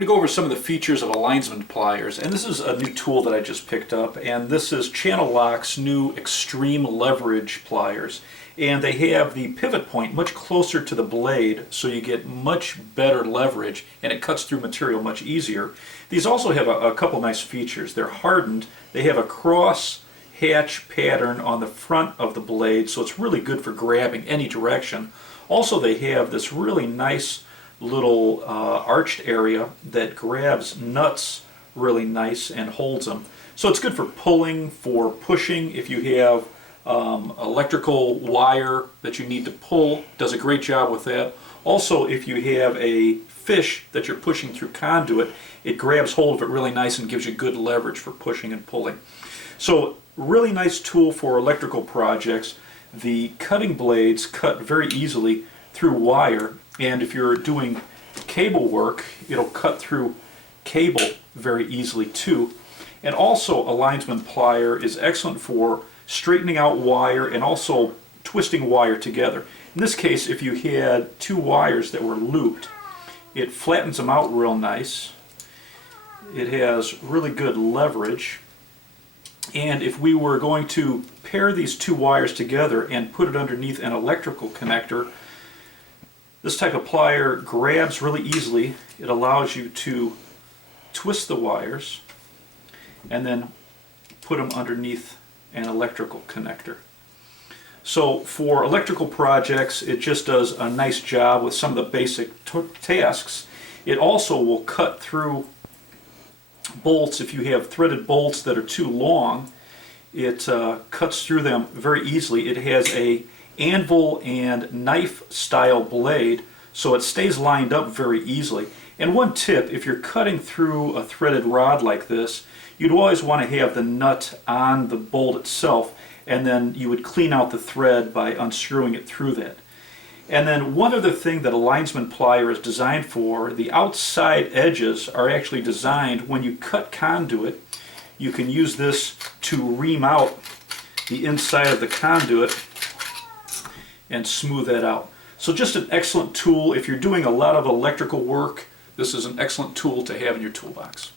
To go over some of the features of a Linesman Pliers, and this is a new tool that I just picked up, and this is Channel Lock's new extreme leverage pliers, and they have the pivot point much closer to the blade so you get much better leverage and it cuts through material much easier. These also have a couple nice features. They're hardened, they have a cross hatch pattern on the front of the blade, so it's really good for grabbing any direction. Also, they have this really nice little arched area that grabs nuts really nice and holds them. So it's good for pulling, for pushing. If you have electrical wire that you need to pull, does a great job with that. Also, if you have a fish that you're pushing through conduit, it grabs hold of it really nice and gives you good leverage for pushing and pulling. So really nice tool for electrical projects. The cutting blades cut very easily through wire, and if you're doing cable work, it'll cut through cable very easily too. And also, a Linesman plier is excellent for straightening out wire and also twisting wire together. In this case, if you had two wires that were looped, it flattens them out real nice. It has really good leverage. And if we were going to pair these two wires together and put it underneath an electrical connector, this type of plier grabs really easily. It allows you to twist the wires and then put them underneath an electrical connector. So for electrical projects, it just does a nice job with some of the basic tasks. It also will cut through bolts. If you have threaded bolts that are too long, it cuts through them very easily. It has a anvil and knife style blade, so it stays lined up very easily. And one tip, if you're cutting through a threaded rod like this, you'd always want to have the nut on the bolt itself, and then you would clean out the thread by unscrewing it through that. And then one other thing that a Linesman plier is designed for, the outside edges are actually designed when you cut conduit. You can use this to ream out the inside of the conduit and smooth that out. So just an excellent tool. If you're doing a lot of electrical work, this is an excellent tool to have in your toolbox.